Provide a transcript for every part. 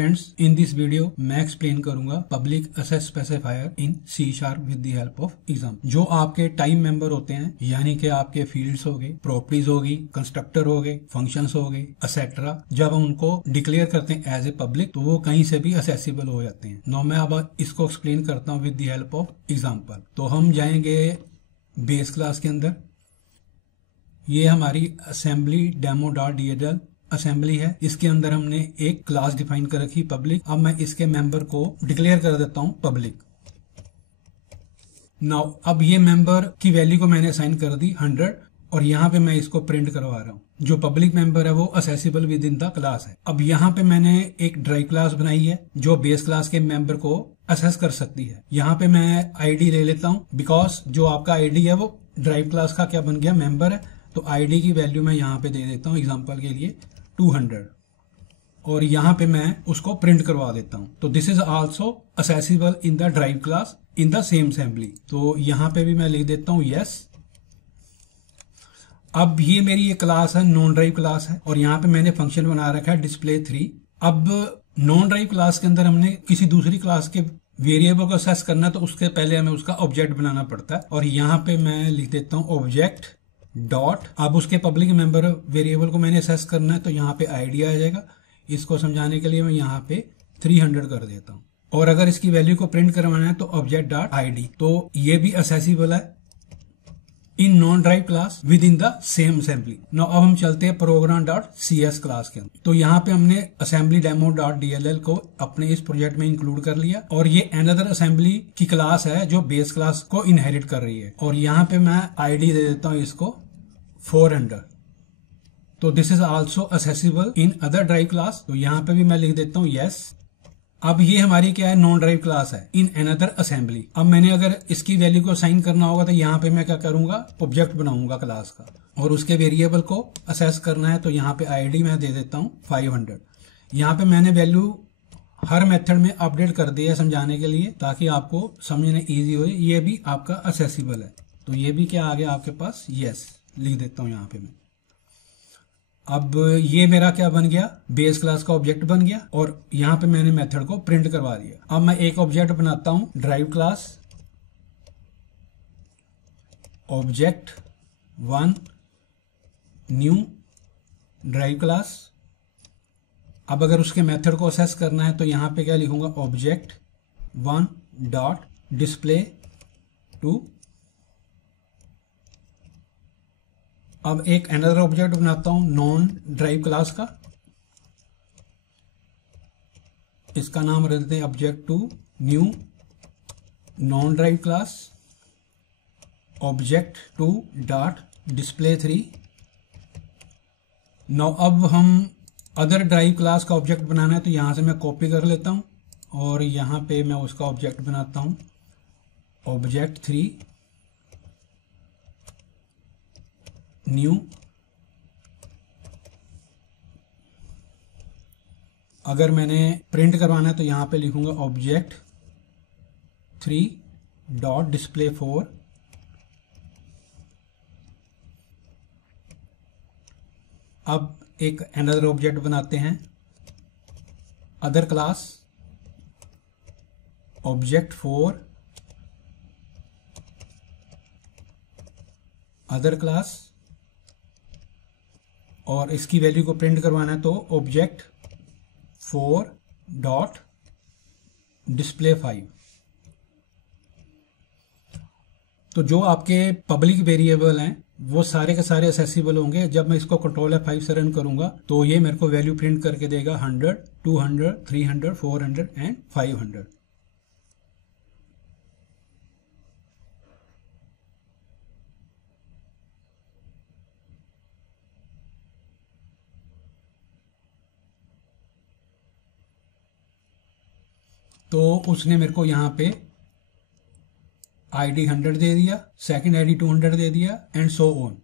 Friends, in this video मैं explain करूंगा public access specifier in C# with the help of example. जो आपके time member होते हैं, यानी कि आपके फील्ड्स हो गए, प्रॉपर्टीज होगी, कंस्ट्रक्टर हो गए, फंक्शंस हो गए, एक्सेट्रा। जब हम उनको डिक्लेयर करते हैं एज ए पब्लिक तो वो कहीं से भी एक्सेसिबल हो जाते हैं। नो मैं अब इसको एक्सप्लेन करता हूँ with the help of example. तो हम जाएंगे बेस क्लास के अंदर। ये हमारी असेंबली demo.dll असेंबली है। इसके अंदर हमने एक क्लास डिफाइन कर रखी पब्लिक। अब मैं इसके मेंबर को डिक्लेयर कर देता हूं पब्लिक। नाउ अब ये मेंबर की वैल्यू को मैंने असाइन कर दी 100 और यहाँ पे मैं इसको प्रिंट करवा रहा हूँ। जो पब्लिक मेंबर है वो accessible within the class है। अब यहाँ पे मैंने एक ड्राइव क्लास बनाई है जो बेस क्लास के मेंबर को असेस कर सकती है। यहाँ पे मैं आईडी ले लेता हूँ, बिकॉज जो आपका आईडी है वो ड्राइव क्लास का क्या बन गया, मेंबर है। तो आईडी की वैल्यू मैं यहाँ पे दे देता हूँ एग्जाम्पल के लिए 200 और यहाँ पे मैं उसको प्रिंट करवा देता हूँ। तो this is also accessible in the drive class in the same assembly. तो यहाँ पे भी मैं लिख देता हूँ यस। अब ये मेरी ये क्लास है, नॉन ड्राइव क्लास है और यहाँ पे मैंने फंक्शन बना रखा है display3। अब नॉन ड्राइव क्लास के अंदर हमने किसी दूसरी क्लास के वेरिएबल को असेस करना है तो उसके पहले हमें उसका ऑब्जेक्ट बनाना पड़ता है। और यहाँ पे मैं लिख देता हूँ ऑब्जेक्ट डॉट। अब उसके पब्लिक मेंबर वेरिएबल को मैंने असेस करना है तो यहाँ पे आईडी आ जाएगा। इसको समझाने के लिए मैं यहाँ पे 300 कर देता हूँ। और अगर इसकी वैल्यू को प्रिंट करवाना है तो ऑब्जेक्ट डॉट आईडी। तो ये भी असेसिबल है in non drive class with in the same assembly. Now अब हम चलते हैं program.cs क्लास के अंदर। तो यहाँ पे हमने असेंबली demo.dll को अपने इस प्रोजेक्ट में इंक्लूड कर लिया और ये अनदर असेंबली की क्लास है जो बेस क्लास को इनहेरिट कर रही है। और यहाँ पे मैं आईडी दे देता हूँ इसको 400। तो this is also accessible in other drive class. तो यहाँ पे भी मैं लिख देता हूँ यस। अब ये हमारी क्या है, नॉन ड्राइव क्लास है इन अनदर असेंबली। अब मैंने अगर इसकी वैल्यू को असाइन करना होगा तो यहाँ पे मैं क्या करूंगा, ऑब्जेक्ट बनाऊंगा क्लास का और उसके वेरिएबल को असेस करना है। तो यहाँ पे आईडी मैं दे देता हूँ 500। यहाँ पे मैंने वैल्यू हर मेथड में अपडेट कर दी है समझाने के लिए, ताकि आपको समझने ईजी हो। ये भी आपका असेसिबल है। तो ये भी क्या आ गया आपके पास, यस लिख देता हूँ यहाँ पे मैं। अब ये मेरा क्या बन गया, बेस क्लास का ऑब्जेक्ट बन गया और यहाँ पे मैंने मेथड को प्रिंट करवा दिया। अब मैं एक ऑब्जेक्ट बनाता हूँ drive class object 1 new drive class. अब अगर उसके मेथड को असेस करना है तो यहाँ पे क्या लिखूंगा, ऑब्जेक्ट 1 डॉट डिस्प्ले 2। अब एक अनदर ऑब्जेक्ट बनाता हूं नॉन ड्राइव क्लास का। इसका नाम रख देते हैं object 2 new non drive class object 2 dot display 3। Now अब हम अदर ड्राइव क्लास का ऑब्जेक्ट बनाना है तो यहां से मैं कॉपी कर लेता हूं और यहां पे मैं उसका ऑब्जेक्ट बनाता हूं ऑब्जेक्ट 3 न्यू। अगर मैंने प्रिंट करवाना है तो यहां पे लिखूंगा ऑब्जेक्ट 3 डॉट डिस्प्ले 4। अब एक अनदर ऑब्जेक्ट बनाते हैं other class object 4 other class और इसकी वैल्यू को प्रिंट करवाना है तो ऑब्जेक्ट 4 डॉट डिस्प्ले 5। तो जो आपके पब्लिक वेरिएबल हैं वो सारे के सारे एक्सेसिबल होंगे। जब मैं इसको कंट्रोल F5 से रन करूंगा तो ये मेरे को वैल्यू प्रिंट करके देगा 100, 200, 300, 400 एंड 500। तो उसने मेरे को यहाँ पे आईडी 100 दे दिया, सेकंड आईडी 200 दे दिया एंड सो ऑन।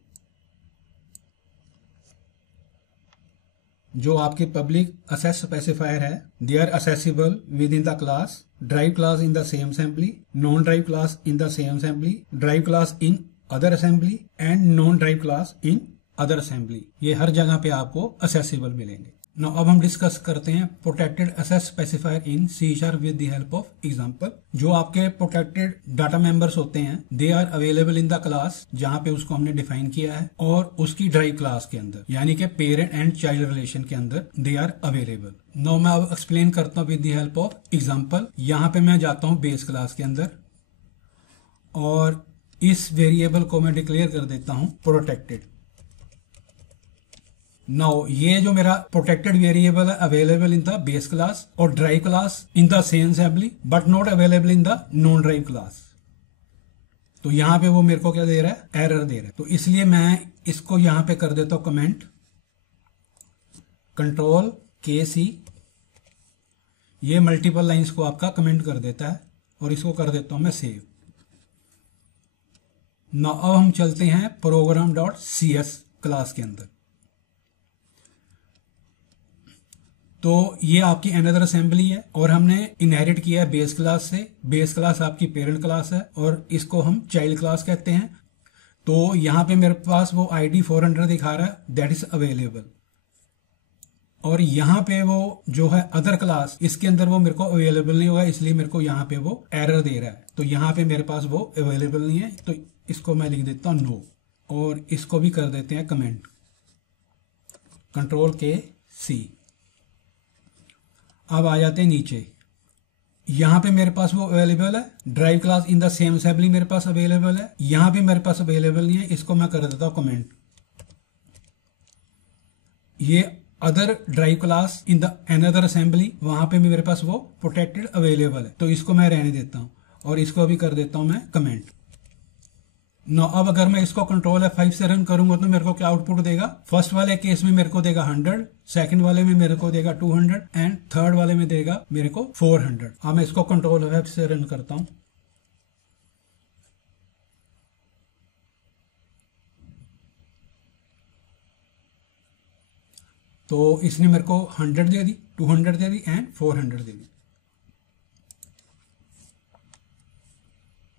जो आपकी पब्लिक असेस स्पेसिफायर है, they are accessible within the class, derived class in the same assembly, non drive class in the same assembly, derived class in other assembly and non drive class in other assembly. ये हर जगह पे आपको accessible मिलेंगे। Now अब हम discuss करते हैं protected access specifier in C# with the help of example. जो आपके प्रोटेक्टेड डाटा मेंबर्स होते हैं they are available in the class, जहां पे उसको हमने डिफाइन किया है, और उसकी ड्राइव क्लास के अंदर यानी कि पेरेंट एंड चाइल्ड रिलेशन के अंदर दे आर अवेलेबल। नाउ मैं अब एक्सप्लेन करता हूं with the help of example. यहां पे मैं जाता हूं बेस क्लास के अंदर और इस वेरिएबल को मैं डिक्लेयर कर देता हूं प्रोटेक्टेड। नाउ ये जो मेरा प्रोटेक्टेड वेरिएबल है available in the base class और drive class in the same assembly but not available in the non drive class. तो यहां पे वो मेरे को क्या दे रहा है, एरर दे रहा है। तो इसलिए मैं इसको यहां पे कर देता हूं कमेंट, कंट्रोल KC, ये मल्टीपल लाइंस को आपका कमेंट कर देता है और इसको कर देता हूं मैं सेव। नाउ अब हम चलते हैं program.cs क्लास के अंदर। तो ये आपकी अनदर असेंबली है और हमने इनहेरिट किया है बेस क्लास से। बेस क्लास आपकी पेरेंट क्लास है और इसको हम चाइल्ड क्लास कहते हैं। तो यहां पे मेरे पास वो ID 400 दिखा रहा है, दैट इज अवेलेबल। और यहां पे वो जो है अदर क्लास, इसके अंदर वो मेरे को अवेलेबल नहीं होगा, इसलिए मेरे को यहां पे वो एरर दे रहा है। तो यहां पे मेरे पास वो अवेलेबल नहीं है, तो इसको मैं लिख देता हूं नो और इसको भी कर देते हैं कमेंट, कंट्रोल KC। अब आ जाते हैं नीचे, यहां पे मेरे पास वो अवेलेबल है, drive class in the same assembly मेरे पास अवेलेबल है, यहां पे मेरे पास अवेलेबल नहीं है, इसको मैं कर देता हूं कमेंट। ये other drive class in the another assembly, वहां पे भी मेरे पास वो प्रोटेक्टेड अवेलेबल है, तो इसको मैं रहने देता हूं और इसको भी कर देता हूं मैं कमेंट। नो अब अगर मैं इसको कंट्रोल F5 से रन करूंगा तो मेरे को क्या आउटपुट देगा, फर्स्ट वाले केस में मेरे को देगा 100, सेकंड वाले में मेरे को देगा 200 एंड थर्ड वाले में देगा मेरे को 400। अब मैं इसको कंट्रोल F5 से रन करता हूं तो इसने मेरे को 100 दे दी, 200 दे दी एंड 400 दे दी।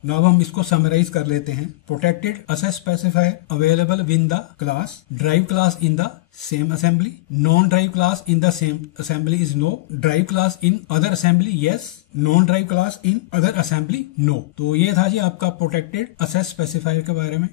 अब हम इसको समराइज कर लेते हैं। Protected access specifier available within the class, derived class in the same assembly, non drive class in the same assembly is no, derived class in other assembly yes, non drive class in other assembly no. तो ये था जी आपका protected access specifier के बारे में।